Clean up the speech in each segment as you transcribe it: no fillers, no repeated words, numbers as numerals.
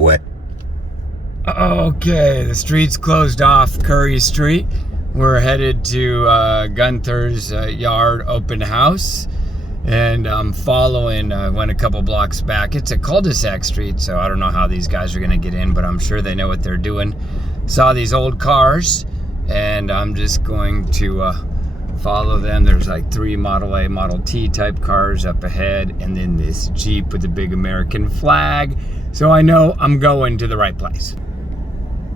What? Okay, the street's closed off Curry Street. We're headed to Gunther's yard open house. And I'm following, went a couple blocks back. It's a cul-de-sac street, so I don't know how these guys are gonna get in, but I'm sure they know what they're doing. Saw these old cars, and I'm just going to follow them. There's like 3 Model A, Model T type cars up ahead, and then this Jeep with the big American flag. So I know I'm going to the right place.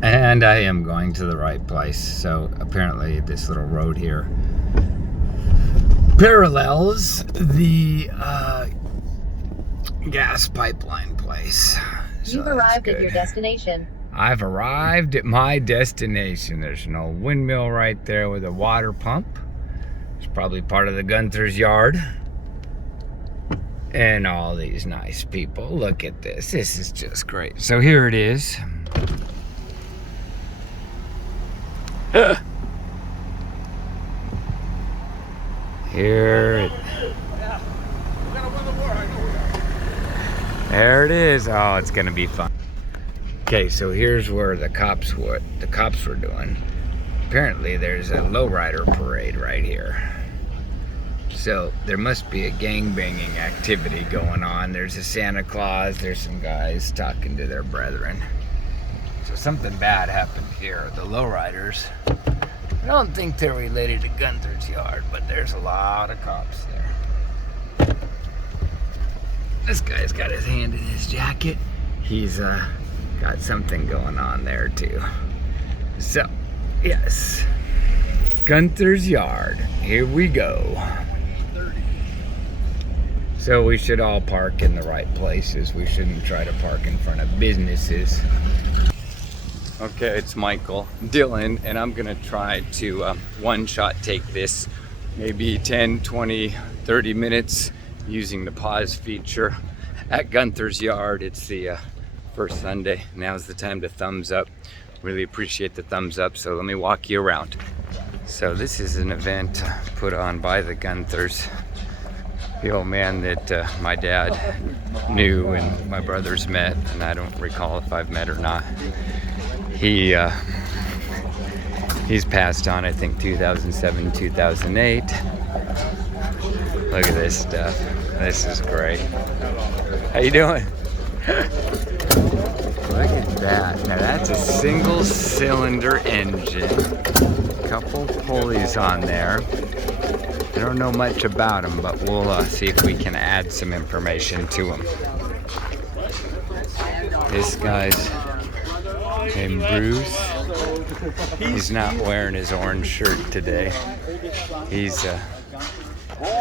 And I am going to the right place. So apparently this little road here parallels the gas pipeline place. So you've arrived at your destination. I've arrived at my destination. There's an old windmill right there with a water pump. It's probably part of the Gunther's yard. And all these nice people. Look at this. This is just great. So here it is. Here there it is. Oh, it's gonna be fun. Okay, so here's where the cops were doing. Apparently there's a lowrider parade right here. So there must be a gangbanging activity going on. There's a Santa Claus, there's some guys talking to their brethren. So something bad happened here. The lowriders, I don't think they're related to Gunther's yard, but there's a lot of cops there. This guy's got his hand in his jacket. He's got something going on there too. So, yes, Gunther's yard, here we go. So we should all park in the right places. We shouldn't try to park in front of businesses. Okay, it's Michael, Dylan, and I'm gonna try to one-shot take this maybe 10, 20, 30 minutes using the pause feature at Gunther's yard. It's the first Sunday. Now's the time to thumbs up. Really appreciate the thumbs up, so let me walk you around. So this is an event put on by the Gunthers. The old man that my dad knew and my brothers met, and I don't recall if I've met or not. He's passed on, I think, 2007, 2008. Look at this stuff. This is great. How you doing? Look at that. Now that's a single cylinder engine. Couple pulleys on there. I don't know much about them, but we'll see if we can add some information to them. This guy's named Bruce. He's not wearing his orange shirt today. He's the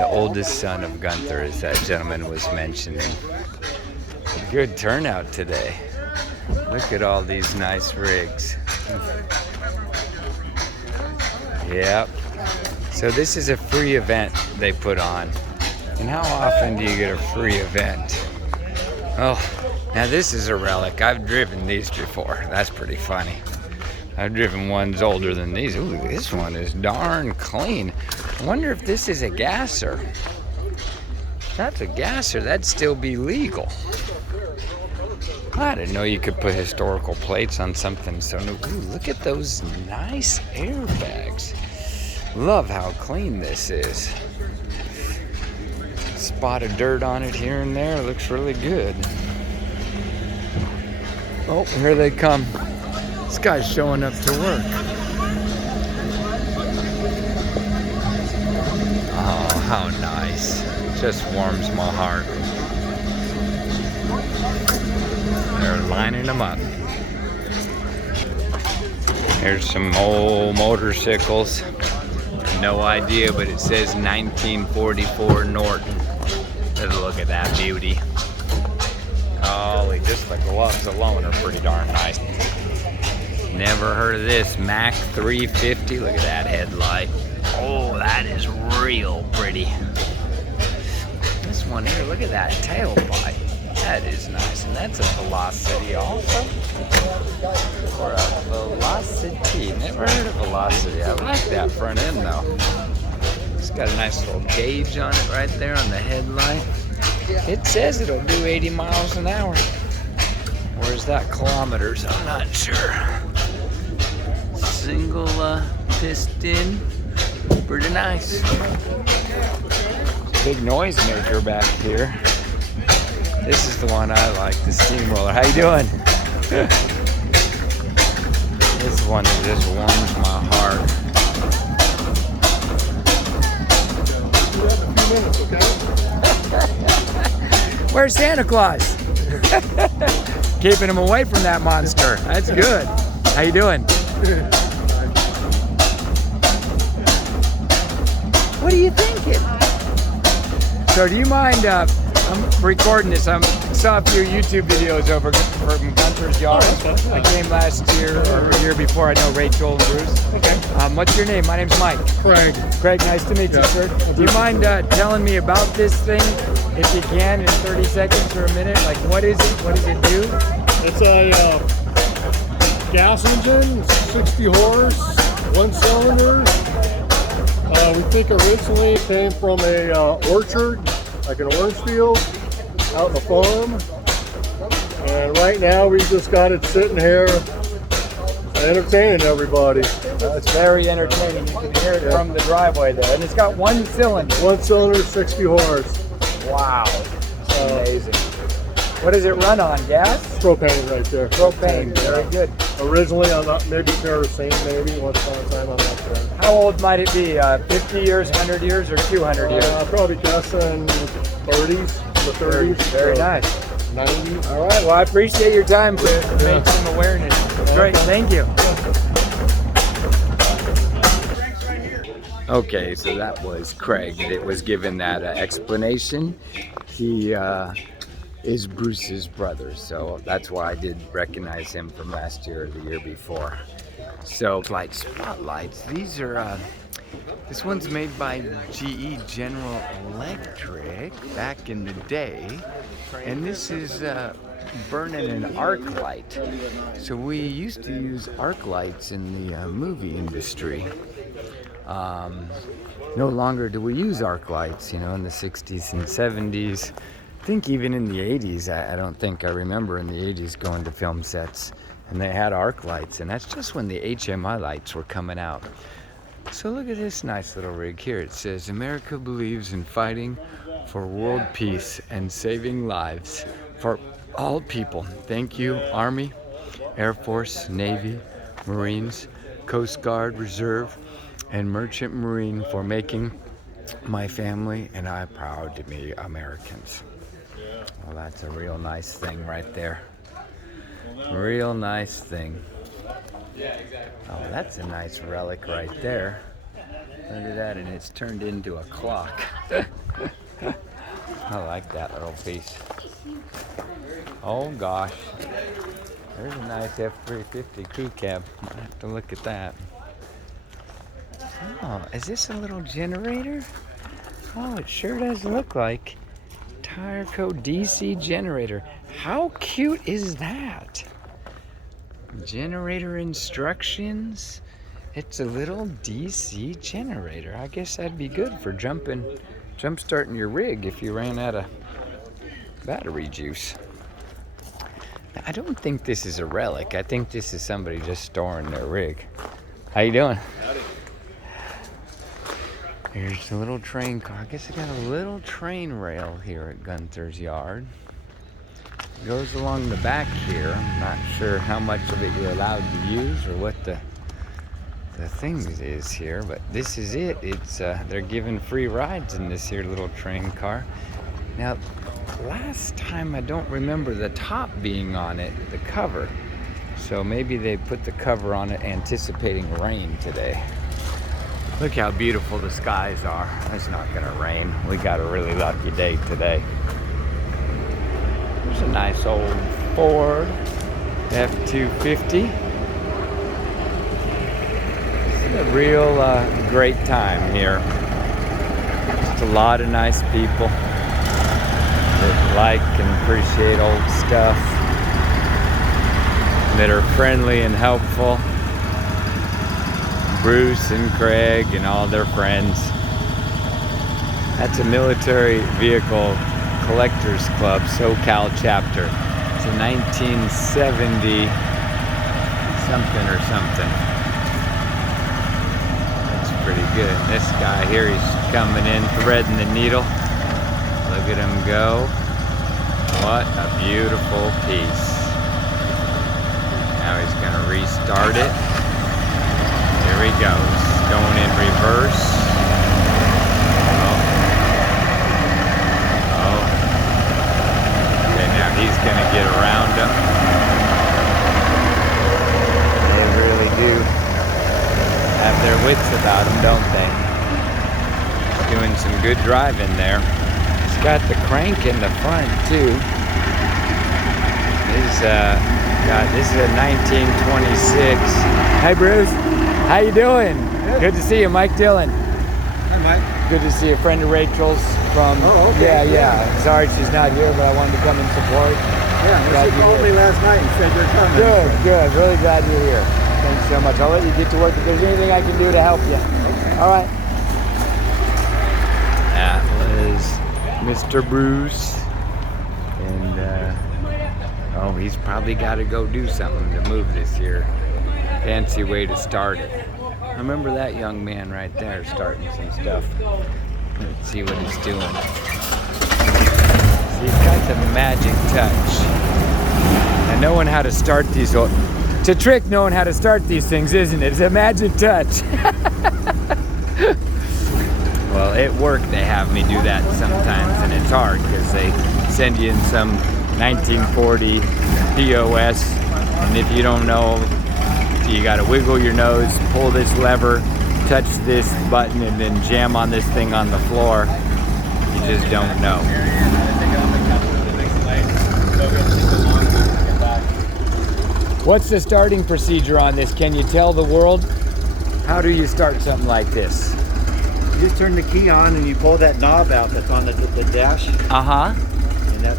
oldest son of Gunther, as that gentleman was mentioning. Good turnout today. Look at all these nice rigs. Yep. So this is a free event they put on. And how often do you get a free event? Oh, now this is a relic. I've driven these before. That's pretty funny. I've driven ones older than these. Ooh, this one is darn clean. I wonder if this is a gasser. If that's a gasser, that'd still be legal. I didn't know you could put historical plates on something so new. Ooh, look at those nice airbags. Love how clean this is. Spot of dirt on it here and there. Looks really good. Oh, here they come. This guy's showing up to work. Oh, how nice. Just warms my heart. They're lining them up. Here's some old motorcycles. No idea, but it says 1944 Norton. Look at that beauty. Golly, just the gloves alone are pretty darn nice. Never heard of this. Mac 350. Look at that headlight. Oh, that is real pretty. This one here, look at that tailpipe. That is nice. And that's a Velocity also. Or a Velocity. Never heard of Velocity. I like that front end though. It's got a nice little gauge on it right there on the headlight. It says it'll do 80 miles an hour. Or is that kilometers? I'm not sure. Single piston. Pretty nice. Big noise maker back here. This is the one I like, the steamroller. How you doing? This is one that just warms my heart. Where's Santa Claus? Keeping him away from that monster. That's good. How you doing? What are you thinking? So do you mind, I'm recording this. I saw a few YouTube videos over from Gunther's yard. I came last year or a year before. I know Rachel and Bruce. Okay. What's your name? My name's Mike. Craig. Craig, nice to meet you, sir. Do you mind telling me about this thing, if you can, in 30 seconds or a minute? Like, what is it? What does it do? It's a gas engine, 60 horse, 1 cylinder. We think originally it came from a orchard, like an orange field, out in the farm. And right now we just got it sitting here entertaining everybody. It's very entertaining. You can hear it from the driveway there. And it's got 1 cylinder. 1 cylinder, 60 horse. Wow. Amazing. What does it run on? Gas? Propane right there. Propane. Very good. Originally, I'm not, maybe kerosene, maybe once upon a time, I'm not sure. How old might it be? 50 years, 100 years, or 200 years? Probably guessing 30s, the 30s. Very nice. 90s. All right. Well, I appreciate your time to make some awareness. Great. Thank you. Okay, so that was Craig that was given that explanation. He is Bruce's brother, so that's why I did recognize him from last year or the year before. So, like spotlights, these are, this one's made by GE General Electric back in the day, and this is burning an arc light. So we used to use arc lights in the movie industry. No longer do we use arc lights, you know, in the 60s and 70s. I think even in the 80s, I don't think I remember in the 80s going to film sets and they had arc lights, and that's just when the HMI lights were coming out. So look at this nice little rig here. It says, America believes in fighting for world peace and saving lives for all people. Thank you, Army, Air Force, Navy, Marines, Coast Guard, Reserve, and Merchant Marine for making my family and I proud to be Americans. Well, that's a real nice thing right there. Real nice thing. Oh, that's a nice relic right there. Look at that, and it's turned into a clock. I like that little piece. Oh gosh. There's a nice F-350 crew cab. Might have to look at that. Oh, is this a little generator? Oh, it sure does look like Tireco DC generator. How cute is that? Generator instructions. It's a little DC generator. I guess that'd be good for jump starting your rig if you ran out of battery juice. I don't think this is a relic. I think this is somebody just storing their rig. How you doing? Howdy. Here's a little train car. I guess I got a little train rail here at Gunther's yard. It goes along the back here. I'm not sure how much of it you're allowed to use or what the thing is here, but this is it. It's they're giving free rides in this here little train car. Now, last time I don't remember the top being on it, the cover. So maybe they put the cover on it anticipating rain today. Look how beautiful the skies are. It's not gonna rain. We got a really lucky day today. There's a nice old Ford F-250. It's a real great time here. Just a lot of nice people that like and appreciate old stuff, that are friendly and helpful. Bruce and Craig and all their friends. That's a military vehicle collectors club, SoCal chapter. It's a 1970 something or something. That's pretty good. And this guy here, he's coming in, threading the needle. Look at him go. What a beautiful piece. Now he's gonna restart it. Here he goes, going in reverse. Oh. Okay, now he's gonna get around him. They really do have their wits about them, don't they? Doing some good driving there. He's got the crank in the front too. This is a 1926. Hi Bruce, how you doing? Good to see you, Mike Dillon. Hi, Mike. Good to see a friend of Rachel's from. Oh, okay. Yeah. Sorry she's not here, but I wanted to come and support. Yeah, well, she called me last night and said you're coming. Good. Really glad you're here. Thanks so much. I'll let you get to work if there's anything I can do to help you. Okay. All right. That was Mr. Bruce, and oh, he's probably got to go do something to move this here. Fancy way to start it. I remember that young man right there starting some stuff. Let's see what he's doing. See, he's got the magic touch. And knowing how to start these, it's a trick knowing how to start these things, isn't it? It's a magic touch. Well, at work they have me do that sometimes, and it's hard because they send you in some 1940 POS, and if you don't know, you gotta wiggle your nose, pull this lever, touch this button, and then jam on this thing on the floor. You just don't know. What's the starting procedure on this? Can you tell the world? How do you start something like this? You just turn the key on and you pull that knob out that's on the dash, Uh-huh. and that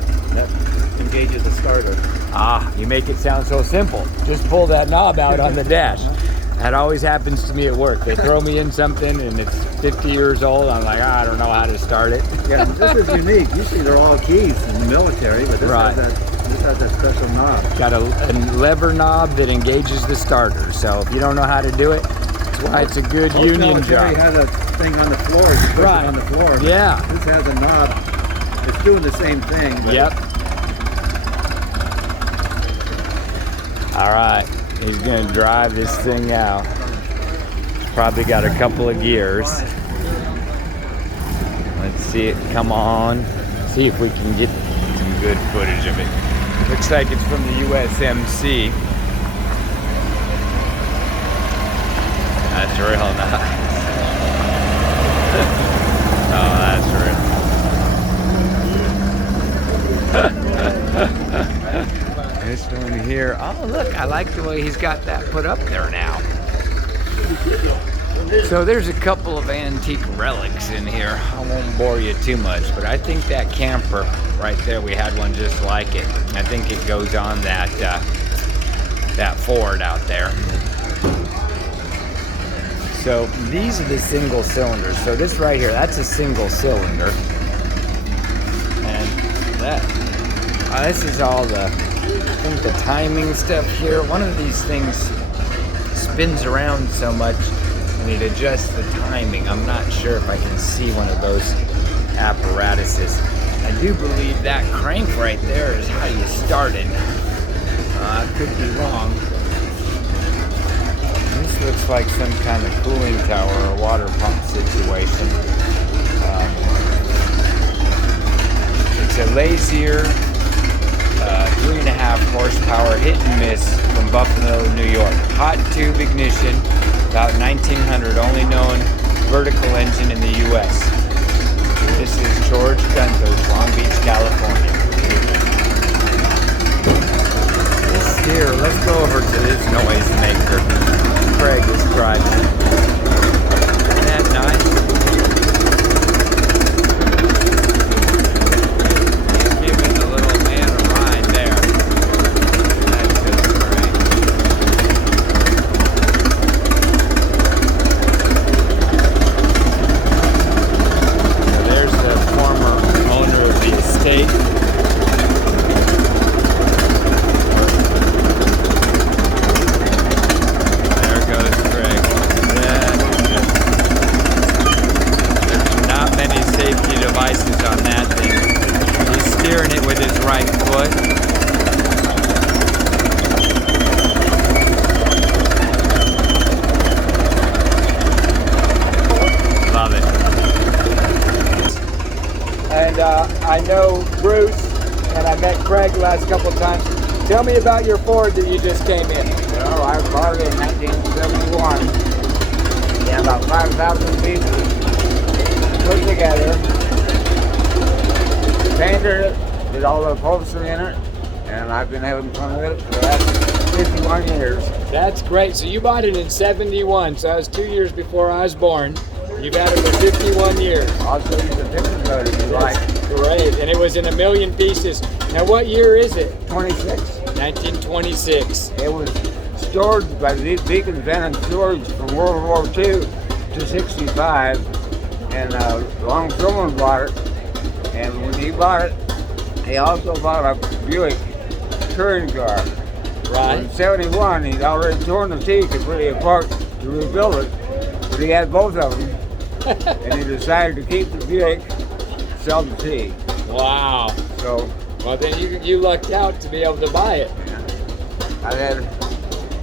engages the starter. Ah, you make it sound so simple. Just pull that knob out on the dash. That always happens to me at work. They throw me in something and it's 50 years old. I'm like, I don't know how to start it. Yeah, this is unique. Usually they're all keys in the military, but this, Right. this has that special knob. Got a lever knob that engages the starter. So if you don't know how to do it, that's why it's a good Most union military job. has a thing on the floor. You push Right. it on the floor. Yeah. This has a knob. It's doing the same thing. But Yep. All right, he's gonna drive this thing out. It's probably got a couple of gears. Let's see it come on. See if we can get some good footage of it. Looks like it's from the USMC. That's real nice. Oh, that's real. This one here. Oh, look, I like the way he's got that put up there now. So there's a couple of antique relics in here. I won't bore you too much, but I think that camper right there, we had one just like it. I think it goes on that that Ford out there. So these are the single cylinders. So this right here, that's a single cylinder. And that, this is all the, I think the timing stuff here. One of these things spins around so much and it adjusts the timing. I'm not sure if I can see one of those apparatuses. I do believe that crank right there is how you start it. I could be wrong. This looks like some kind of cooling tower or water pump situation. It's a Lazier 3.5 horsepower hit and miss from Buffalo, New York. Hot tube ignition, about 1900, only known vertical engine in the U.S. This is George Gunther's, Long Beach, California. Here, let's go over to this noise maker. Craig is driving. Isn't that nice? He's giving the little man a ride there. That's just great. So there's the former owner of the estate. last couple of times. Tell me about your Ford that you just came in. Well, I bought it in 1971. Yeah, about 5,000 pieces put together. Painted it, did all the upholstery in it, and I've been having fun with it for the last 51 years. That's great. So you bought it in 71, so that was 2 years before I was born. You've had it for 51 years. I'll show you the pictures of it if you like. Great. And it was in 1,000,000 pieces. Now, what year is it? 26. 1926. It was stored by the Beacon Van and Storage from World War II to 65, and Longshoreman bought it. And when he bought it, he also bought a Buick touring car. Right. In 71, he'd already torn the T completely apart to rebuild it, but he had both of them, and he decided to keep the Buick, sell the T. Wow. So, Well, then you lucked out to be able to buy it. I've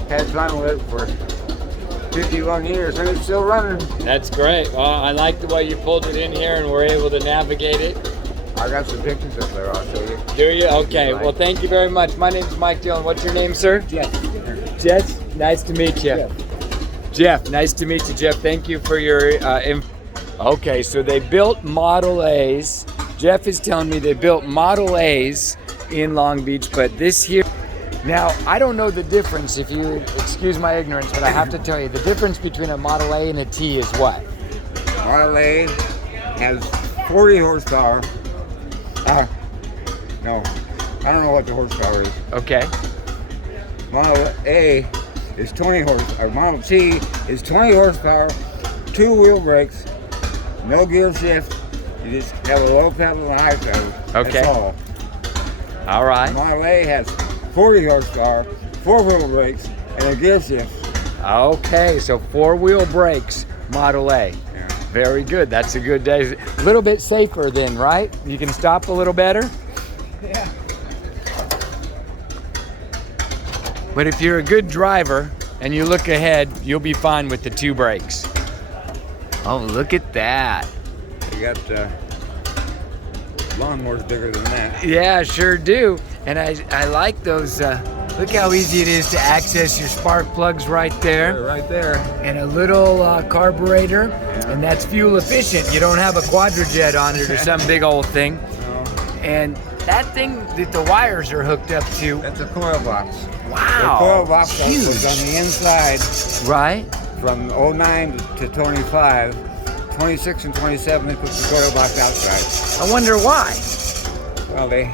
had fun with it for 51 years, and it's still running. That's great. Well, I like the way you pulled it in here and were able to navigate it. I got some pictures up there, I'll show you. Do you? Okay. Well, thank you very much. My name's Mike Dillon. What's your name, sir? Jeff. Jeff. Nice to meet you. Jeff. Nice to meet you, Jeff. Thank you for your Okay, so they built Model A's. Jeff is telling me they built Model A's in Long Beach, but this here. Now, I don't know the difference, if you excuse my ignorance, but I have to tell you, the difference between a Model A and a T is what? Model A has 40 horsepower. No, I don't know what the horsepower is. Okay. Model A is 20 horsepower. Model T is 20 horsepower, 2-wheel brakes, no gear shift. You just have a low pedal and a high pedal. Okay. That's all. All right. Model A has 40 horsepower, 4-wheel brakes, and a gear shift. Okay, so 4-wheel brakes, Model A. Yeah. Very good. That's a good day. A little bit safer then, right? You can stop a little better? Yeah. But if you're a good driver and you look ahead, you'll be fine with the 2 brakes. Oh, look at that. You got lawnmowers bigger than that. Yeah, sure do. And I like those. Look how easy it is to access your spark plugs right They're there. right there. And a little carburetor. Yeah. And that's fuel efficient. You don't have a quadrajet on it or some big old thing. No, And that thing that the wires are hooked up to, that's a coil box. wow, The coil box huge. was on the inside Right? from 09 to 25. 26 and 27, they put the coil box outside. I wonder why. Well, they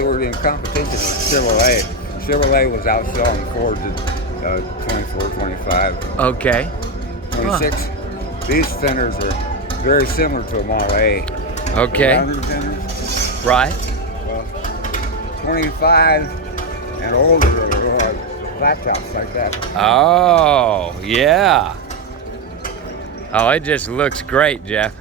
were in competition with Chevrolet. Chevrolet was outselling Ford at 24, 25, Okay. 26. These fenders are very similar to a Model A. Okay. Rounded fenders. Right. Well, 25 and older will have flat tops like that. Oh, yeah. Oh, it just looks great, Jeff.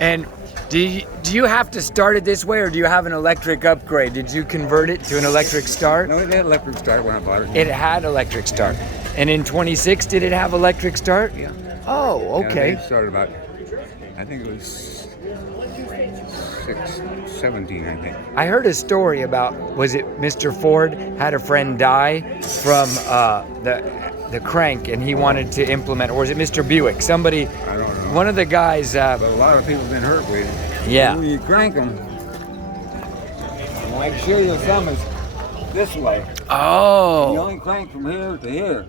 And do you have to start it this way, or do you have an electric upgrade? Did you convert it to an electric start? No, it had electric start when I bought it. It had electric start. And in 26, did it have electric start? Yeah. Oh, Yeah, okay. they started about, I think it was 17, I think. I heard a story about, was it Mr. Ford had a friend die from the crank, and he wanted to implement, or was it Mr. Buick? Somebody, I don't know. one of the guys. But a lot of people have been hurt with it. Yeah. When you crank them, make sure your thumb is this way. You Oh, only crank from here to here.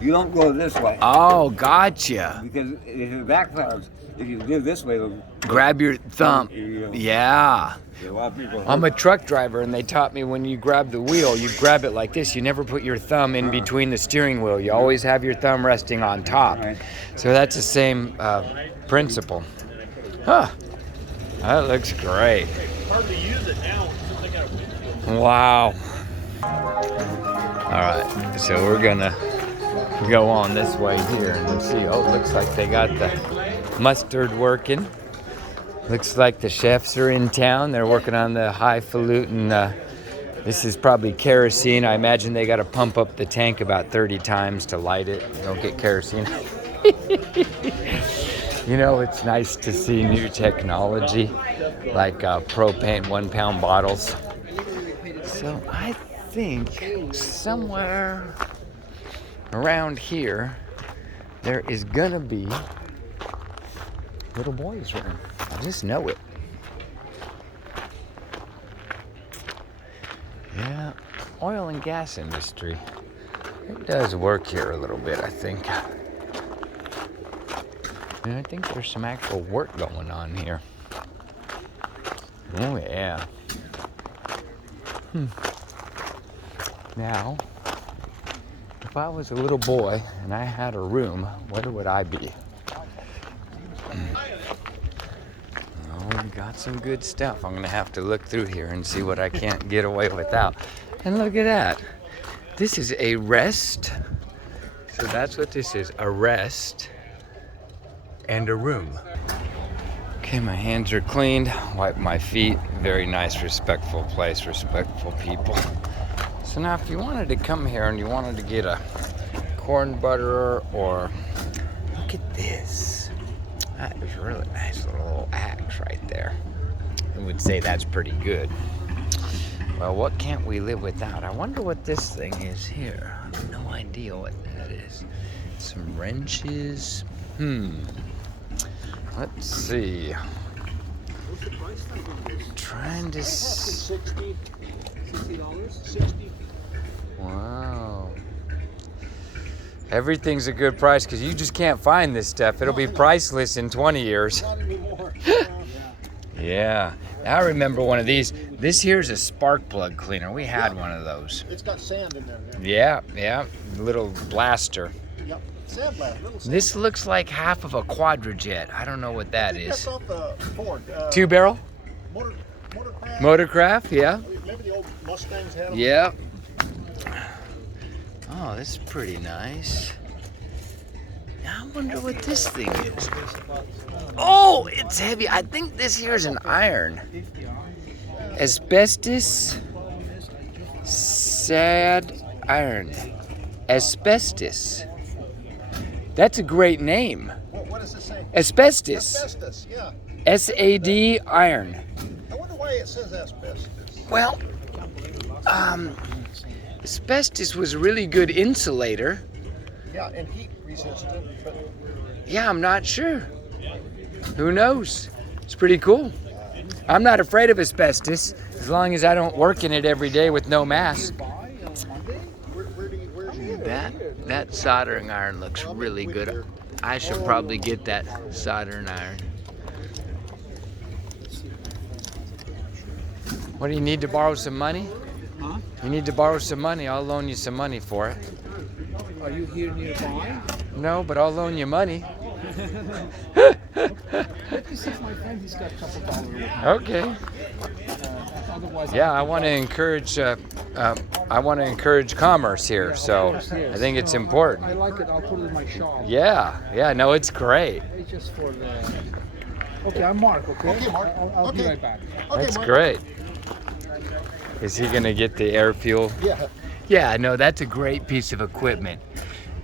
You don't go this way. oh, gotcha. Because if it backfires, if you do this way, it'll Grab your thumb. Yeah. a lot of people. I'm a truck driver, and they taught me when you grab the wheel, you grab it like this. You never put your thumb in between the steering wheel. You always have your thumb resting on top. Right. So that's the same principle. Huh. That looks great. Hardly use it now since they got a windshield. Wow. All right, so we're gonna go on this way here and see. Oh, it looks like they got the mustard working. Looks like the chefs are in town. They're working on the highfalutin. This is probably kerosene. I imagine they got to pump up the tank about 30 times to light it. Don't get kerosene. You know, it's nice to see new technology like propane 1 pound bottles. So I think somewhere around here there is gonna be little boys' room. I just know it. Yeah, oil and gas industry. It does work here a little bit, I think. And I think there's some actual work going on here. Oh yeah. Now, if I was a little boy and I had a room, where would I be? Oh, we got some good stuff. I'm gonna have to look through here and see what I can't get away without. And look at that. This is a rest. So that's what this is, a rest and a room. Okay, my hands are cleaned, wipe my feet. Very nice, respectful place, respectful people. So now if you wanted to come here and you wanted to get a corn butterer, or look at this. That is a really nice little axe right there. I would say that's pretty good. Well, what can't we live without? I wonder what this thing is here. I have no idea what that is. Some wrenches. Let's see. Trying to $60. Wow. Everything's a good price because you just can't find this stuff. It'll be priceless in 20 years. Yeah. I remember one of these. This here's a spark plug cleaner. We had one of those. It's got sand in there. Yeah. Little blaster. Yep. Sand blast, little sand. This looks like half of a quadrojet. I don't know what that is. That's off the Ford. 2-barrel? Motorcraft. Motorcraft, yeah. Maybe the old Mustangs had them. Yeah. Oh, this is pretty nice. I wonder what this thing is. Oh, it's heavy. I think this here is an iron. Asbestos sad iron. Asbestos. That's a great name. What does it say? Asbestos. Asbestos, yeah. SAD iron. I wonder why it says asbestos. Well, asbestos was a really good insulator. Yeah, and heat resistant. But Yeah, I'm not sure. Who knows? It's pretty cool. I'm not afraid of asbestos as long as I don't work in it every day with no mask. That soldering iron looks really good. I should probably get that soldering iron. What do you need to borrow some money? Huh? You need to borrow some money. I'll loan you some money for it. Are you here nearby? No, but I'll loan you money. Let me see if my friend, he's got a couple dollars with him. Okay. Otherwise, Yeah, I want to encourage commerce here, so I think it's I important. like it. I'll put it in my shawl. Yeah, no, it's great. It's just for the... Okay, I'm Mark, okay? Okay, Mark. I'll be Okay. right back. okay, That's Mark. great. Is he gonna get the air fuel? Yeah. Yeah, no, that's a great piece of equipment.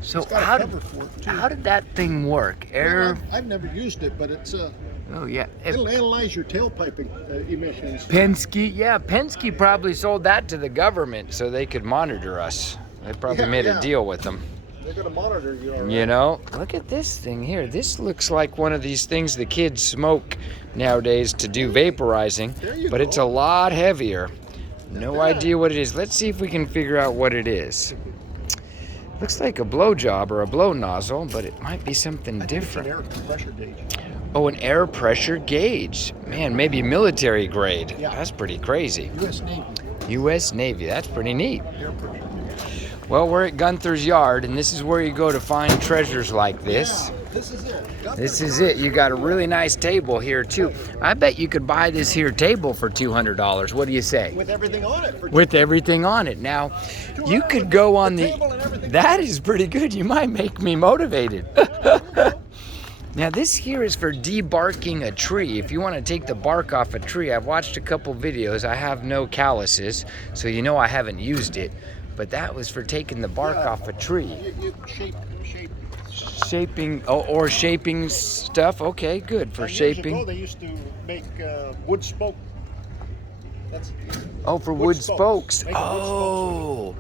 So It's got a how cover for it too. did that thing work? Air? I've never used it, but it's Oh yeah. it'll analyze your tailpipe emissions. Penske probably sold that to the government so they could monitor us. They probably Yeah, made a yeah. deal with them. They're gonna monitor you. All right. You know, look at this thing here. This looks like one of these things the kids smoke nowadays to do vaporizing, There you but go. it's a lot heavier. No idea what it is. Let's see if we can figure out what it is. Looks like a blow job or a blow nozzle, but it might be something different. It's an air pressure gauge. Oh, an air pressure gauge. Man, maybe military grade. Yeah. That's pretty crazy. U.S. Navy U.S. Navy. That's pretty neat. air pressure. Well, we're at Gunther's yard, and this is where you go to find treasures like this. Yeah, this is it. This is it. You got a really nice table here too. I bet you could buy this here table for $200. What do you say? With everything on it. For With everything on it. Now, you could go on the. table and everything. That is pretty good. You might make me motivated. Now, this here is for debarking a tree. If you want to take the bark off a tree, I've watched a couple videos. I have no calluses, so you know I haven't used it. But that was for taking the bark off a tree. You shape Shaping, or shaping stuff. Okay, good for Years shaping. ago, they used to make wood spoke. That's Oh, for wood wood spokes. spokes. Make a wood Oh,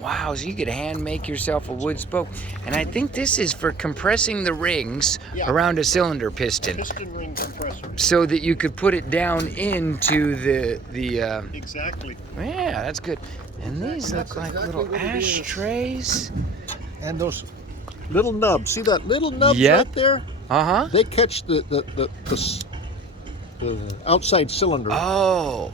wow. So you could hand make yourself a wood spoke. And I think this is for compressing the rings Yeah. around a cylinder piston piston ring compressor. so that you could put it down into the Exactly. yeah, that's good. And these That's look like exactly little what it is. ashtrays. And those little nubs. See that little nubs Yep. right there? Uh-huh. They catch the outside cylinder. Oh,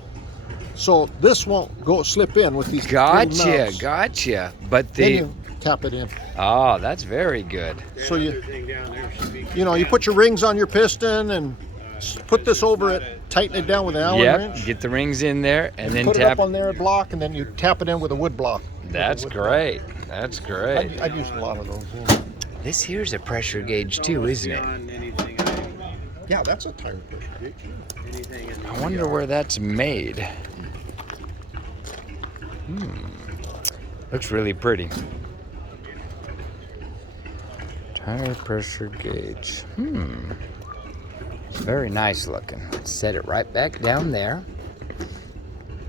So this won't go slip in with these little gotcha, nubs. gotcha. But Then the, you tap it in. oh, that's very good. So you know, you put your rings on your piston and put this over it, tighten it down with an Allen Yep, wrench. get the rings in there and then Put it tap. up on their block, and then you tap it in with a wood block. That's great. That's great. I've used a lot of those. Yeah. This here's a pressure gauge too, isn't it? Yeah, that's a tire pressure gauge. I wonder where that's made. Looks really pretty. Tire pressure gauge. Very nice looking. Set it right back down there.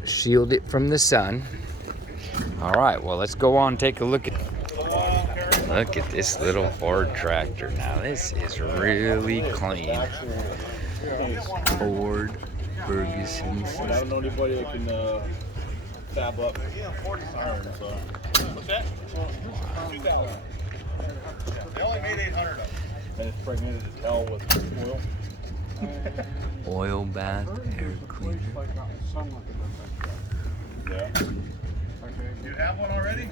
Shield it from the sun. All right, well, let's go on and take a look at this little Ford tractor. Now, this is really clean. Ford Ferguson. I don't know anybody that can fab up iron, so. What's that? 2,000. They only made 800 of them. And it's pregnated as hell with oil. Oil bath, air cleaner. Yeah. You have one already?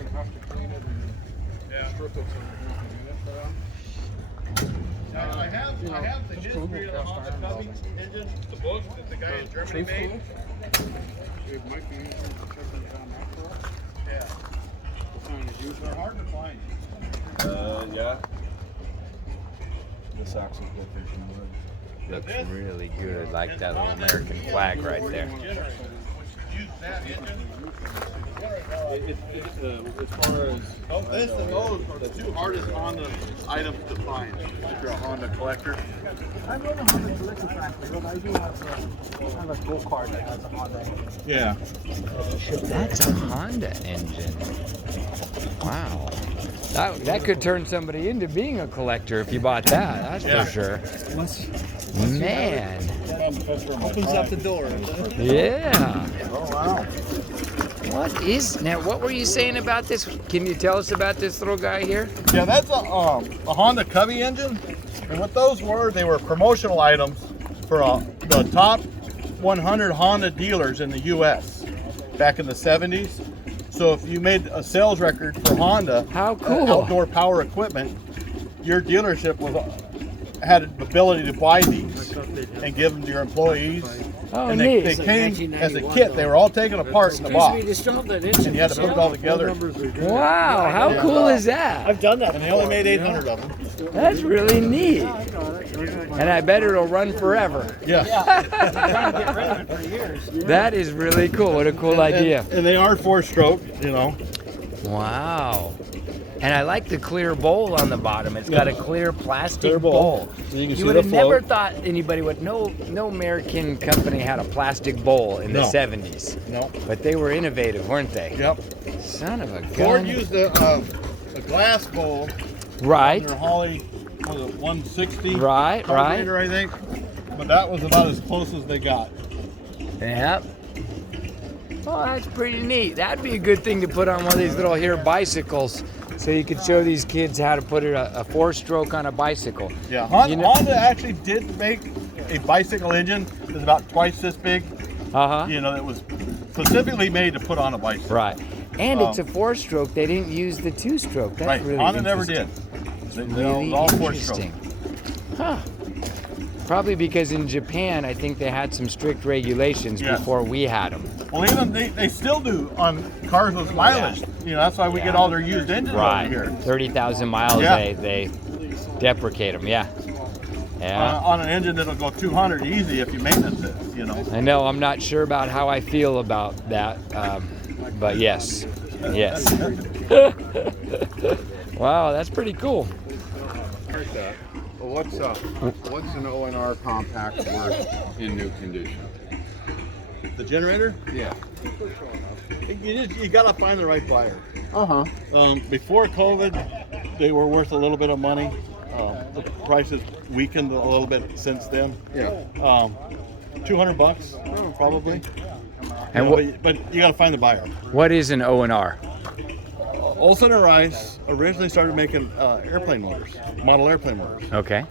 Yeah. I have the history of the Honda Cubby engine, the book that the guy in Germany made. It might be easier to check it down after. Yeah. They're hard to find. Yeah. This axle's good fishing wood. Looks really good, like that little American flag right there. Use that engine. As far as this and those are the two hardest Honda items to find. If you're a Honda collector. I don't know how to collect the factory, but I do have a go-kart that has a Honda engine. Yeah. That's a Honda engine. Wow. That could turn somebody into being a collector if you bought that, that's for sure. Man. Opens up the door. Yeah. Oh wow! What were you saying about this? Can you tell us about this little guy here? Yeah, that's a Honda Cubby engine. And what those were, they were promotional items for the top 100 Honda dealers in the U.S. back in the 70s. So if you made a sales record for Honda, How cool. outdoor power equipment, your dealership had the ability to buy these and give them to your employees. Oh, And neat. they came as a kit. They were all taken apart in the box. And you had to put it all together. Wow, how cool is that? I've done that. And they only made 800 of them. That's really neat. And I bet it'll run forever. Yeah. That is really cool. What a cool idea. And they are 4-stroke, you know. Wow. And I like the clear bowl on the bottom. It's got a clear plastic Clear bowl. bowl. So you can see would the have never float. thought anybody would. No American company had a plastic bowl in the No. 70s. No. But they were innovative, weren't they? Yep. Son of a gun. Ford used a glass bowl. Right. Their Holly was a 160 Right, carburetor, I think. But that was about as close as they got. Yep. Oh, that's pretty neat. That'd be a good thing to put on one of these little here bicycles, so you could show these kids how to put a 4-stroke on a bicycle. Yeah, Honda, You know- Honda actually did make a bicycle engine that's about twice this big. Uh-huh. You know, that was specifically made to put on a bicycle. Right. And it's a 4-stroke. They didn't use the 2-stroke. That's Right. really Honda never interesting. did. They Really all 4-stroke. interesting. Huh. Probably because in Japan, I think they had some strict regulations Yes. before we had them. Well, even they still do on cars with mileage. You know, that's why we get all their used engines Right. over here. 30,000 miles, Yeah. they deprecate them. Yeah. Yeah. On an engine that'll go 200 easy if you maintenance it, you know. I know. I'm not sure about how I feel about that, but yes. Wow, that's pretty cool. heard that. Well, what's an ONR compact worth in new condition? The generator? Yeah. You gotta find the right buyer. Uh-huh. Before COVID, they were worth a little bit of money. The prices weakened a little bit since then. Yeah. $200 probably. And but you gotta find the buyer. what is an O&R? Olsen and Rice originally started making airplane motors, model airplane motors. Okay.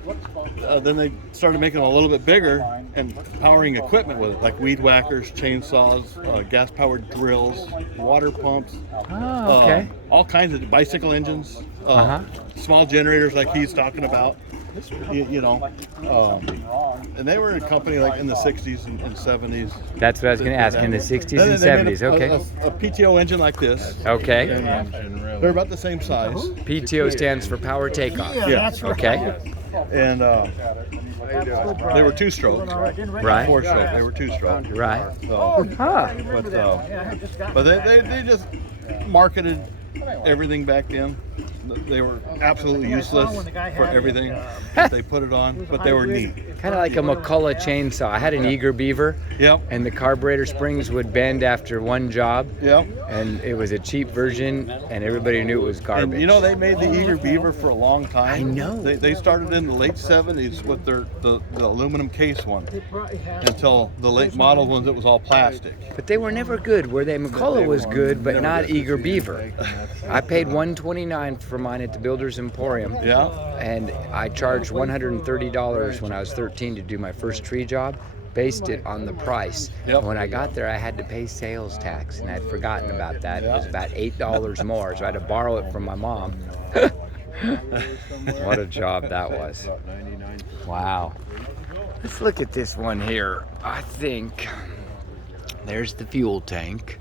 Then they started making them a little bit bigger and powering equipment with it, like weed whackers, chainsaws, gas-powered drills, water pumps, Oh, okay. all kinds of bicycle engines, Uh-huh. small generators like he's talking about. And they were a company like in the 60s and 70s. That's what I was going to ask, in the 60s Then and they made 70s. Okay. A PTO engine like this. Okay. They're about the same size. PTO stands for power takeoff. Yeah. Okay. And they were two-stroke. Right. Four-stroke. They were two-stroke. Right. Huh. But they just marketed everything back then. They were absolutely useless for everything that they put it on, but they were neat. Kind of like a McCullough chainsaw. I had an Eager Beaver, Yep. and the carburetor springs would bend after one job, Yep. and it was a cheap version, and everybody knew it was garbage. And you know, they made the Eager Beaver for a long time. I know. They started in the late 70s with the aluminum case one until the late model ones, it was all plastic. But they were never good, were they? McCullough was good, but not Eager Beaver. I paid $129 for mine at the Builder's Emporium. Yeah. And I charged $130 when I was 13 to do my first tree job. Based it on the price. Yep. When I got there, I had to pay sales tax, and I'd forgotten about that. It was about $8 more, so I had to borrow it from my mom. What a job that was. Wow. Let's look at this one here. I think there's the fuel tank,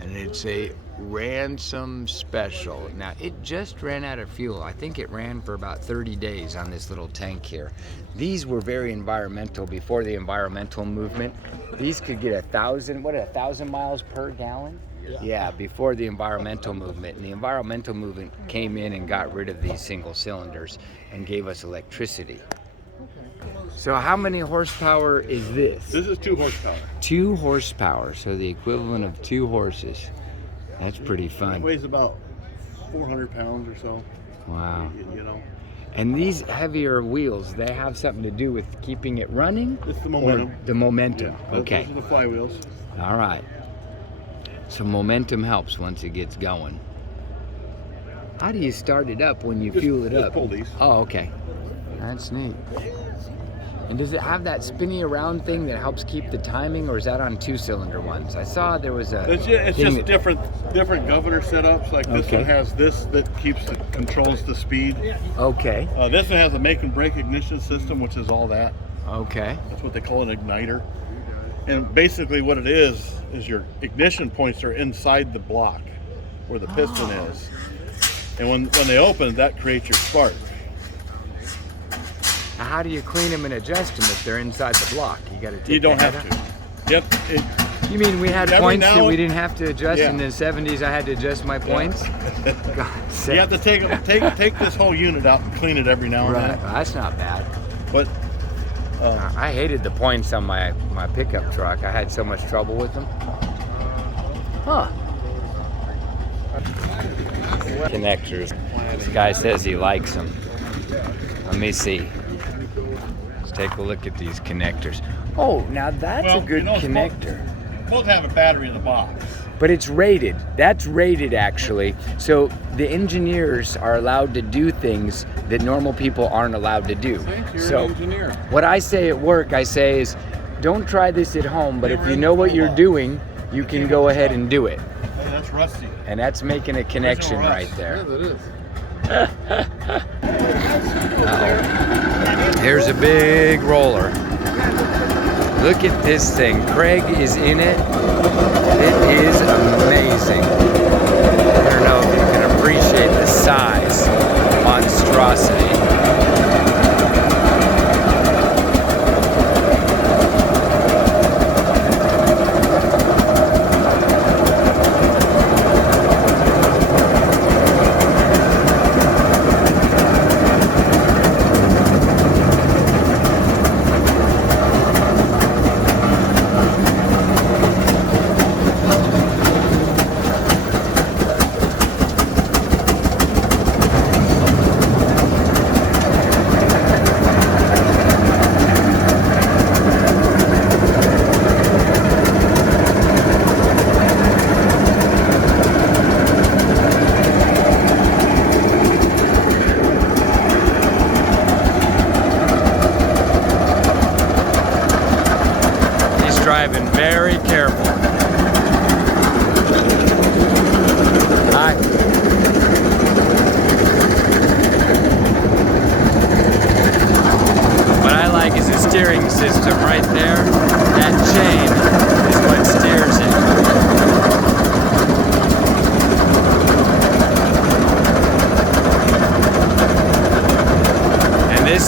and it's a Ransom Special. Now, it just ran out of fuel. I think it ran for about 30 days on this little tank here. These were very environmental before the environmental movement. These could get 1,000 miles per gallon? Yeah, before the environmental movement. And the environmental movement came in and got rid of these single cylinders and gave us electricity. So how many horsepower is this? This is 2 horsepower. 2 horsepower, so the equivalent of 2 horses. That's pretty It fun. weighs about 400 pounds or so. Wow. You know, And these heavier wheels, they have something to do with keeping it running? it's the Or momentum. the momentum. Yeah, Okay. Those are the flywheels. All right. So momentum helps once it gets going. How do you start it up when you fuel it Just up? pull these. Oh, okay. That's neat. And does it have that spinny around thing that helps keep the timing, or is that on 2-cylinder ones? I saw there was a It's thing just different governor setups. Like this Okay. one has this that controls the speed. Okay. This one has a make and break ignition system, which is all that. Okay. That's what they call an igniter. And basically what it is your ignition points are inside the block where the piston is. And when they open, that creates your spark. Now, how do you clean them and adjust them if they're inside the block? You got to take You don't the have head to. Yep. out? You mean we had Every points now that we and- didn't have to adjust Yeah. in the 70s? I had to adjust my points? God You have to take this whole unit out and clean it every now and Right. then. That's not bad. But I hated the points on my pickup truck. I had so much trouble with them. Huh. Connectors. This guy says he likes them. Let me see. Let's take a look at these connectors. Oh, now that's a good connector. both have a battery in the box. But it's rated. That's rated, actually. So the engineers are allowed to do things that normal people aren't allowed to do. So what I say at work, I say is, don't try this at home, but if you know what you're doing, you can go ahead and do it. Hey, that's rusty. And that's making a connection right there. Uh-oh. Here's a big roller. Look at this thing. Craig is in it. It is amazing. I don't know if you can appreciate the size, monstrosity.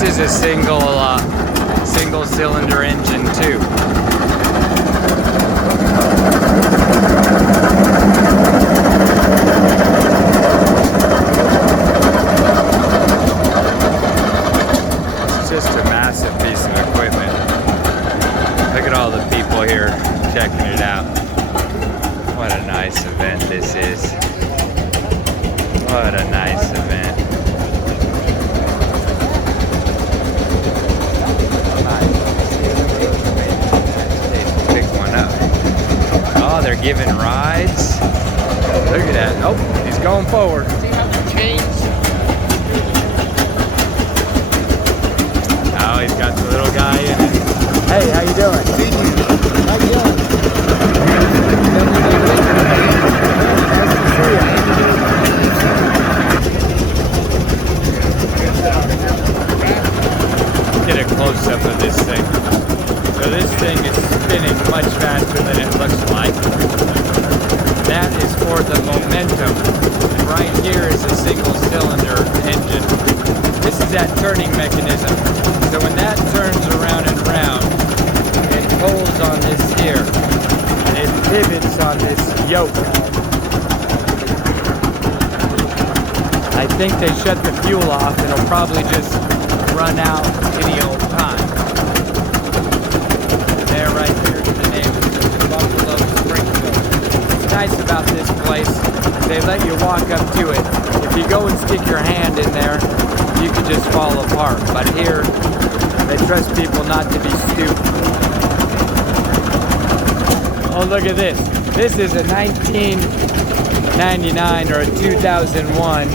this is a single cylinder engine too. It's just a massive piece of equipment. Look at all the people here checking it out. What a nice event this is. What a nice event. Pick one up. Oh, they're giving rides. Look at that. Oh, he's going forward. Oh, he's got the little guy in it. Hey, how you doing? How you doing? Get a close-up of this thing. So this thing is spinning much faster than it looks like. That is for the momentum. And right here is a single cylinder engine. This is that turning mechanism. So when that turns around and around, it pulls on this here. And it pivots on this yoke. I think they shut the fuel off and it'll probably just run out any old time. There, right there is the name, Buffalo Springfield. What's nice about this place is they let you walk up to it. If you go and stick your hand in there, you could just fall apart. But here, they trust people not to be stupid. Oh, look at this. This is a 1999 or a 2001.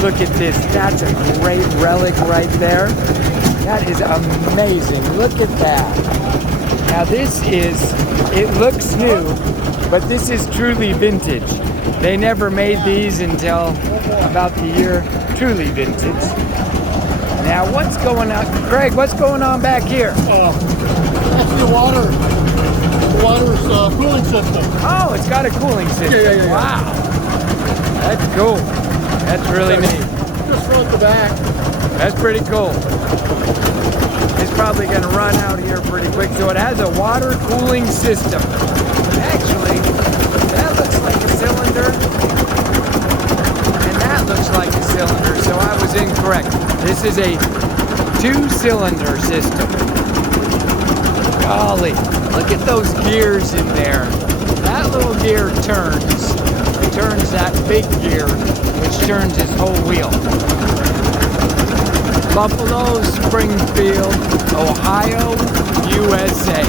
Look at this. That's a great relic right there. That is amazing. Look at that. Now this is, it looks new, but this is truly vintage. They never made these until about the year truly vintage. Now what's going on? Craig, what's going on back here? That's the water's cooling system. Oh, it's got a cooling system. Yeah. Wow. That's cool. That's really neat. Just front to back. That's pretty cool. It's probably going to run out here pretty quick. So it has a water cooling system. Actually, that looks like a cylinder. And that looks like a cylinder. So I was incorrect. This is a 2-cylinder system. Golly, look at those gears in there. That little gear turns. It turns that big gear, which turns this whole wheel. Buffalo Springfield, Ohio, USA.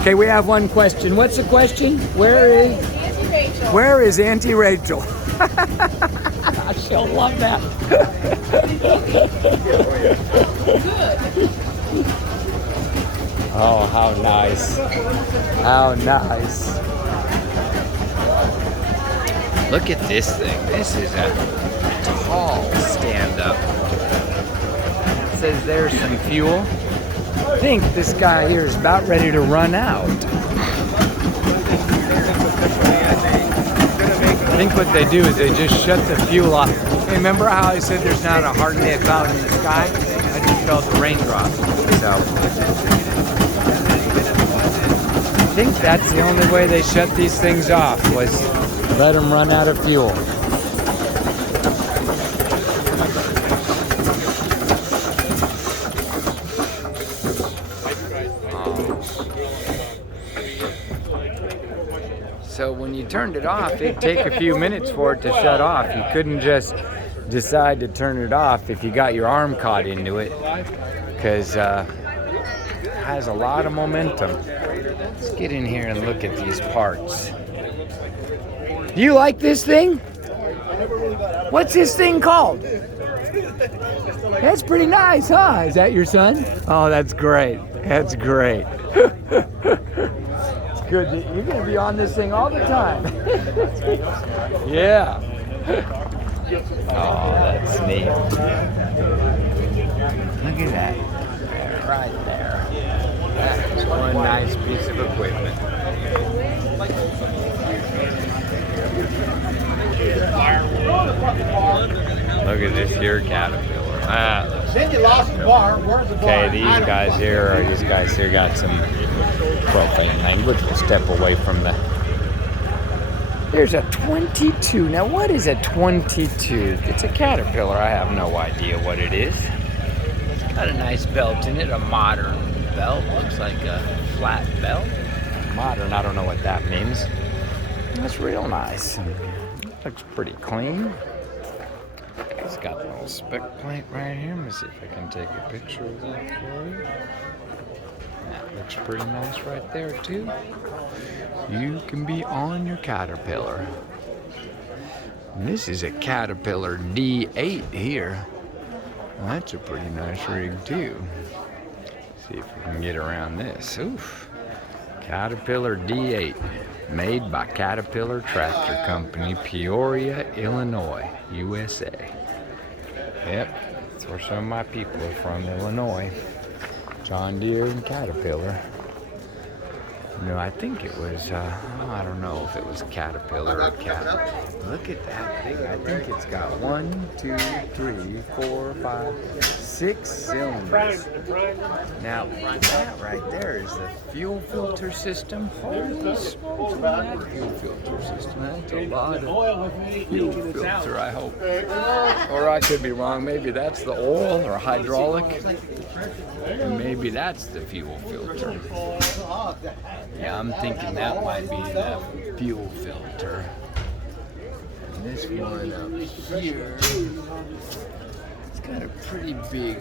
Okay, we have one question. What's the question? Where is Auntie Rachel? She'll love that. Oh, how nice. How nice. Look at this thing. This is a tall stand-up. It says there's some fuel. I think this guy here is about ready to run out. I think what they do is they just shut the fuel off. Hey, remember how I said there's not a hardly a cloud in the sky? I just felt the raindrops. So I think that's the only way they shut these things off, was let them run out of fuel. So when you turned it off, it'd take a few minutes for it to shut off. You couldn't just decide to turn it off if you got your arm caught into it, because it has a lot of momentum. Let's get in here and look at these parts. Do you like this thing? What's this thing called? That's pretty nice, huh? Is that your son? Oh, that's great. That's great. Good. You're going to be on this thing all the time. Yeah. Oh, that's neat. Look at that. Right there. That's one nice piece of equipment. Look at this here Caterpillar. Then you lost the bar. Where's the bar? Okay, these guys here got some profane language. We'll step away from the... There's a 22. Now, what is a 22? It's a Caterpillar. I have no idea what it is. It's got a nice belt in it, a modern belt. Looks like a flat belt. Modern, I don't know what that means. That's real nice. Looks pretty clean. It's got a little spec plate right here. Let me see if I can take a picture of that for you. That looks pretty nice right there too. You can be on your Caterpillar. And this is a Caterpillar D8 here. Well, that's a pretty nice rig too. See if we can get around this. Oof. Caterpillar D8. Made by Caterpillar Tractor Company, Peoria, Illinois, USA. Yep, that's where some of my people are from, Illinois. John Deere and Caterpillar. No, I think it was, I don't know if it was Caterpillar or Cat. Look at that thing. I think it's got 1, 2, 3, 4, 5, 6 cylinders. Now, that right there is the fuel filter system. Holy smokes, that fuel filter system. That's a lot of fuel filter, I hope. Or I could be wrong. Maybe that's the oil or hydraulic. And maybe that's the fuel filter. Yeah, I'm thinking that might be the fuel filter. And this one up here, it's got a pretty big,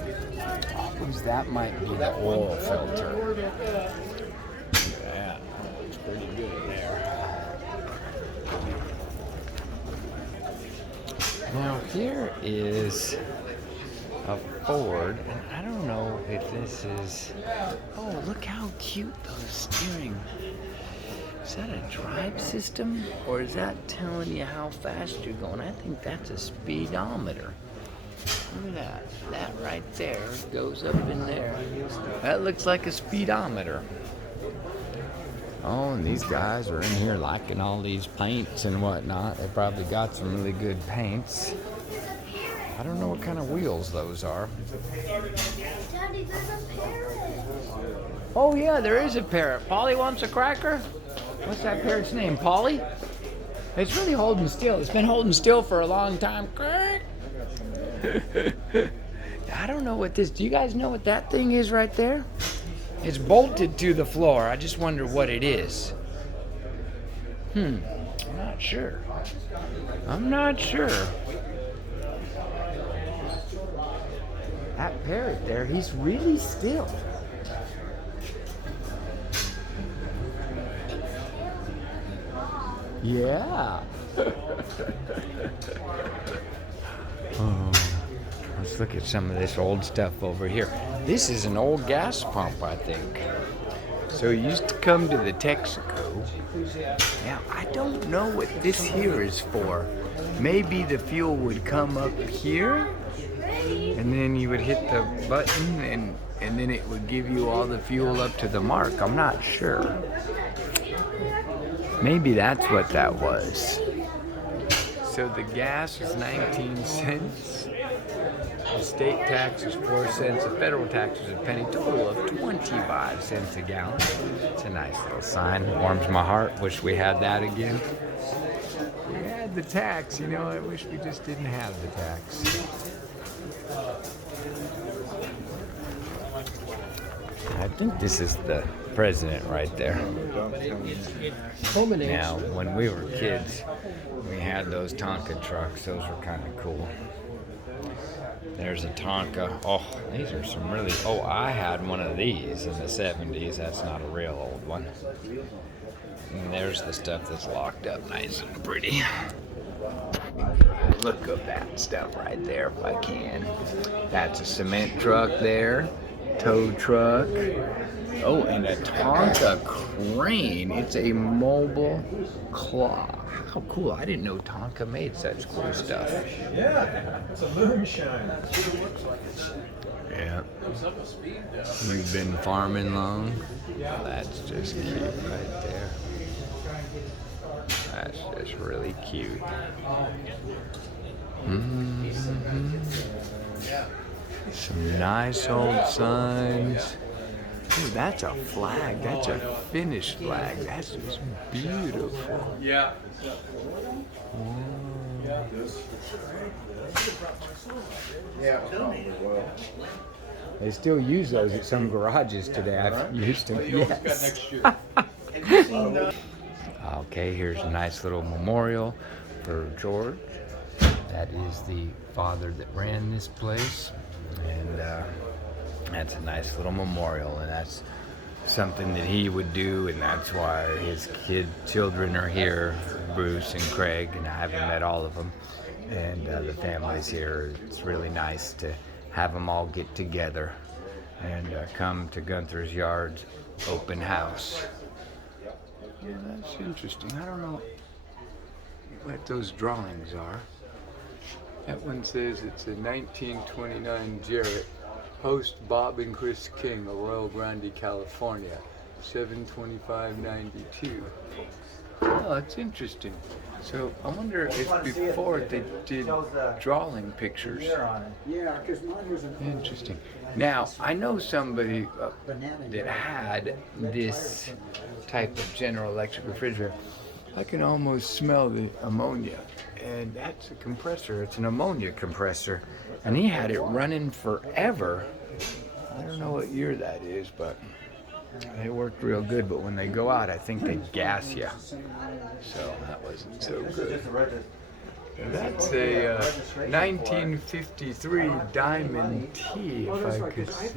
that might be the oil filter. Yeah, it's pretty good there. Now here is a Ford, and I don't know if this is, oh, look how cute those steering. Is that a drive system, or is that telling you how fast you're going? I think that's a speedometer. Look at that. That right there goes up in there. That looks like a speedometer. Oh, and these guys are in here liking all these paints and whatnot. They probably got some really good paints. I don't know what kind of wheels those are. Daddy, there's a parrot. Oh yeah, there is a parrot. Polly wants a cracker? What's that parrot's name? Polly? It's really holding still. It's been holding still for a long time. I don't know what this, do you guys know what that thing is right there? It's bolted to the floor. I just wonder what it is. I'm not sure. I'm not sure. That parrot there, he's really still. Yeah. Let's look at some of this old stuff over here. This is an old gas pump, I think. So it used to come to the Texaco. Now, I don't know what this here is for. Maybe the fuel would come up here, and then you would hit the button, and then it would give you all the fuel up to the mark. I'm not sure. Maybe that's what that was. So the gas is 19 cents. The state tax is 4 cents. The federal tax is a penny. Total of 25 cents a gallon. It's a nice little sign. Warms my heart. Wish we had that again. We had the tax, you know. I wish we just didn't have the tax. I think this is the president right there. Now, when we were kids, we had those Tonka trucks. Those were kind of cool. There's a Tonka. Oh, these are some really... Oh, I had one of these in the 70s. That's not a real old one. And there's the stuff that's locked up nice and pretty. Look at that stuff right there if I can. That's a cement truck there. Tow truck. Oh, and a Tonka crane. It's a mobile claw. How cool. I didn't know Tonka made such cool stuff. Yeah, it's a moonshine. Yeah. You've been farming long? That's just cute right there. That's just really cute. Some nice old signs. Ooh, that's a flag. That's a Finnish flag. That's just beautiful. Yeah. Yeah, probably will. They still use those at some garages today. I've used them. Yes. Okay, here's a nice little memorial for George. That is the father that ran this place. And that's a nice little memorial. And that's something that he would do. And that's why his children are here, Bruce and Craig. And I haven't met all of them. And the family's here. It's really nice to have them all get together and come to Gunther's Yard's open house. Yeah, that's interesting. I don't know what those drawings are. That one says it's a 1929 Jarrett, host Bob and Chris King of Royal Grande, California, 7/25/92. Oh, that's interesting. So I wonder if before they did drawing pictures. Yeah, because mine was an Interesting. Now, I know somebody that had this type of General Electric refrigerator. I can almost smell the ammonia. And that's a compressor. It's an ammonia compressor. And he had it running forever. I don't know what year that is, but they worked real good. But when they go out, I think they gas you. So that wasn't so good. That's a 1953 Diamond T, if I could see.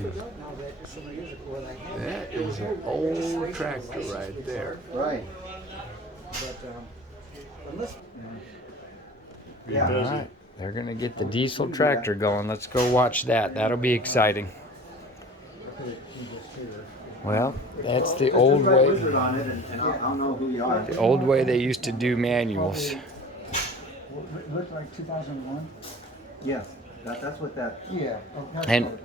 That is an old tractor right there. right. All right, they're gonna get the diesel tractor going. Let's go watch that. That'll be exciting. Well, that's the old way. On it, and I'll know who you are. The old way they used to do manuals. It looked like 2001. Yes, that's what that. Yeah. And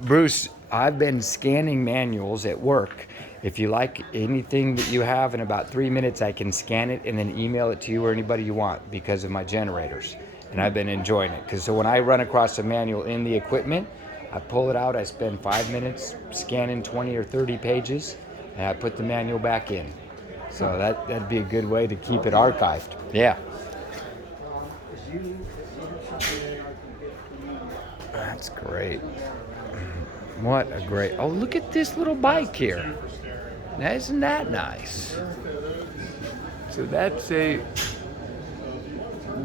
Bruce, I've been scanning manuals at work. If you like anything that you have, in about 3 minutes, I can scan it and then email it to you or anybody you want because of my generators. And I've been enjoying it. Because so when I run across a manual in the equipment, I pull it out, I spend 5 minutes scanning 20 or 30 pages, and I put the manual back in. So that'd be a good way to keep it archived. Yeah. That's great. What a great... Oh, look at this little bike here. Now, isn't that nice? So that's a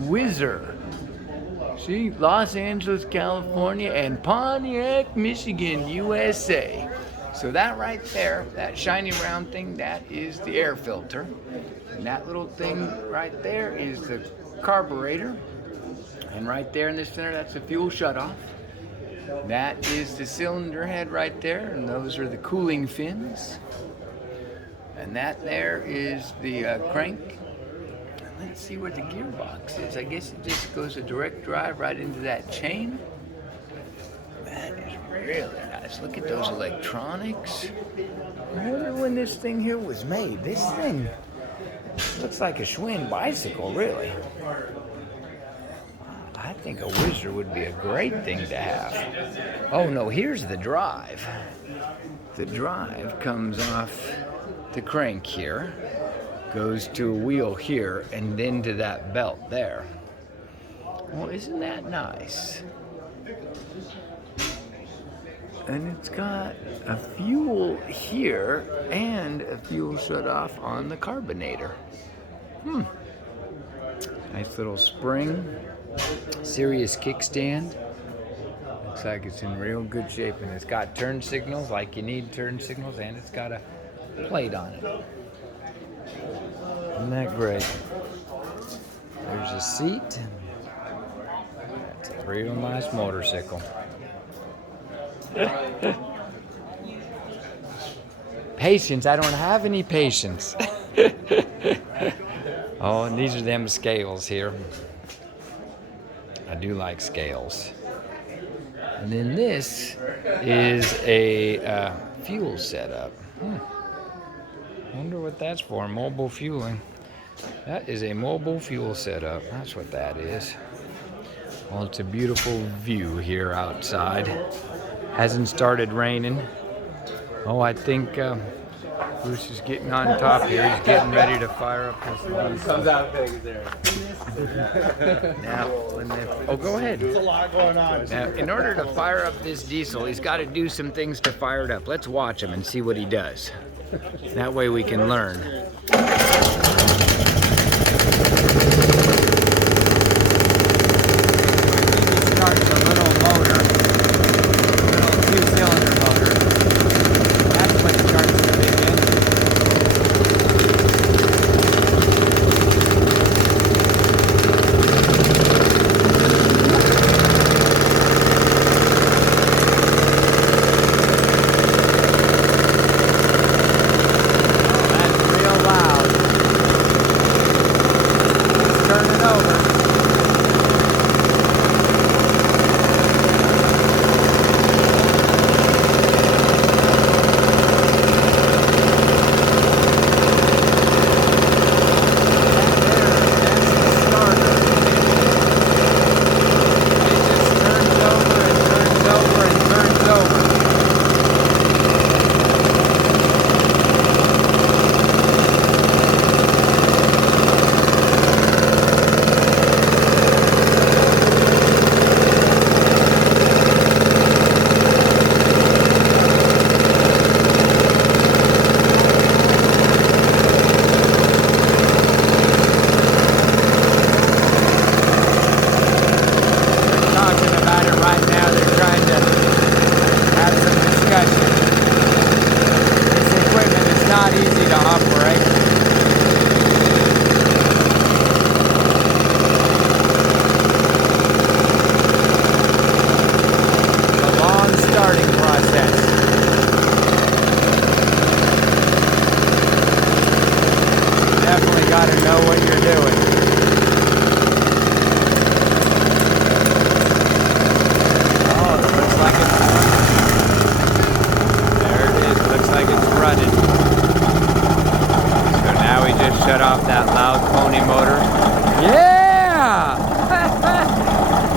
Whizzer. See, Los Angeles, California, and Pontiac, Michigan, USA. So that right there, that shiny round thing, that is the air filter. And that little thing right there is the carburetor. And right there in the center, that's the fuel shutoff. That is the cylinder head right there, and those are the cooling fins. And that there is the crank. Let's see where the gearbox is. I guess it just goes a direct drive right into that chain. That is really nice. Look at those electronics. I wonder when this thing here was made. This thing looks like a Schwinn bicycle, really. I think a Whizzer would be a great thing to have. Oh no, here's the drive. The drive comes off the crank here, goes to a wheel here, and then to that belt there. Well, isn't that nice? And it's got a fuel here and a fuel shut off on the carbonator. Nice little spring. Serious kickstand. Looks like it's in real good shape, and it's got turn signals like you need turn signals, and it's got a plate on it. Isn't that great? There's a seat. That's a real nice motorcycle. Patience, I don't have any patience. Oh, and these are them scales here. I do like scales. And then this is a fuel setup. Wonder what that's for, mobile fueling. That is a mobile fuel setup. That's what that is. Well, it's a beautiful view here outside. Hasn't started raining. Oh, I think Bruce is getting on top here. He's getting ready to fire up his diesel. Now, oh, go ahead. There's a lot going on. Now, in order to fire up this diesel, he's got to do some things to fire it up. Let's watch him and see what he does. That way we can learn. Starts a little motor, a little two-cylinder motor. That's what starts the big engine. That's real loud. Let's turn it over.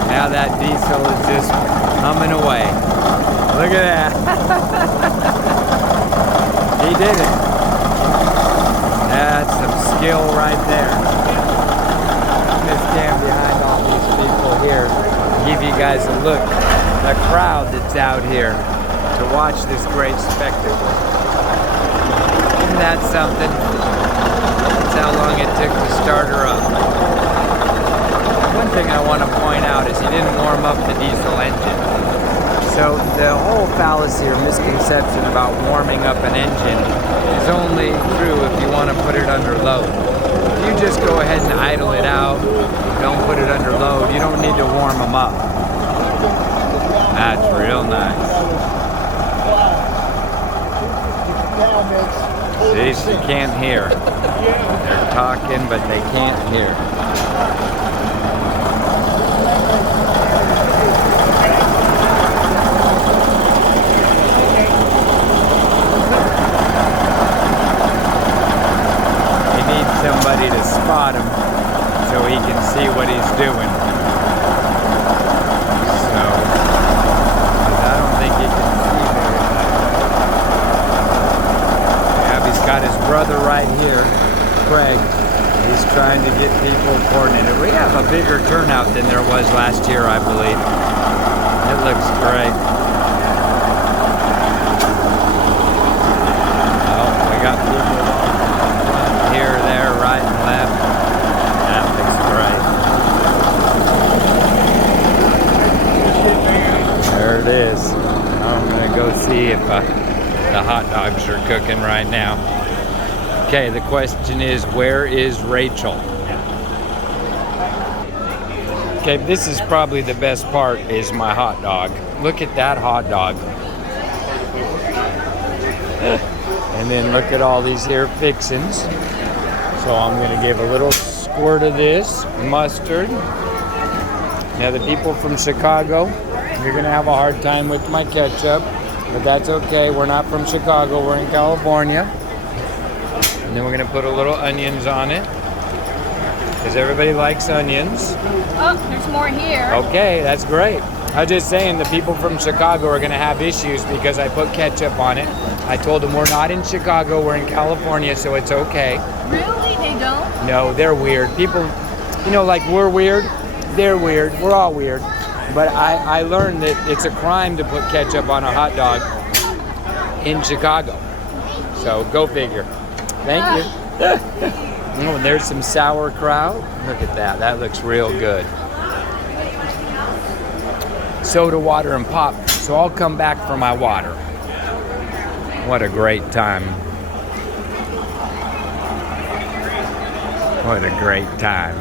Now that diesel is just humming away. Look at that. He did it. That's some skill right there. I'm going to stand behind all these people here, give you guys a look, the crowd that's out here to watch this great spectacle. Isn't that something? That's how long it took to start her up. One thing I want to point out is he didn't warm up the diesel engine. So the whole fallacy or misconception about warming up an engine is only true if you want to put it under load. If you just go ahead and idle it out, don't put it under load, you don't need to warm them up. That's real nice. See, you can't hear. They're talking, but they can't hear. Somebody to spot him so he can see what he's doing. So, I don't think he can see very much. Yeah, he's got his brother right here, Craig. He's trying to get people coordinated. We have a bigger turnout than there was last year, I believe. It looks great. Oh, we got people here, there, right and left. That looks great. There it is. I'm gonna go see if the hot dogs are cooking right now. Okay, the question is, where is Rachel? Okay, this is probably the best part, is my hot dog. Look at that hot dog. And then look at all these here fixins'. So I'm gonna give a little squirt of this mustard. Now the people from Chicago, you're gonna have a hard time with my ketchup, but that's okay. We're not from Chicago, we're in California. And then we're gonna put a little onions on it, because everybody likes onions. Oh, there's more here. Okay, that's great. I was just saying the people from Chicago are gonna have issues because I put ketchup on it. I told them we're not in Chicago, we're in California, so it's okay. Really? They don't? No, they're weird. People, you know, like we're weird, they're weird, we're all weird. But I learned that it's a crime to put ketchup on a hot dog in Chicago. So go figure. Thank you. Oh, and there's some sauerkraut. Look at that, that looks real good. Soda water and pop. So I'll come back for my water. What a great time. What a great time.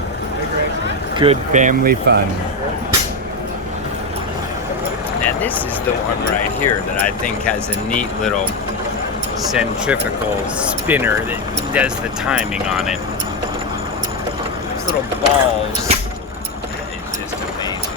Good family fun. Now this is the one right here that I think has a neat little centrifugal spinner that does the timing on it. Those little balls. It's just amazing.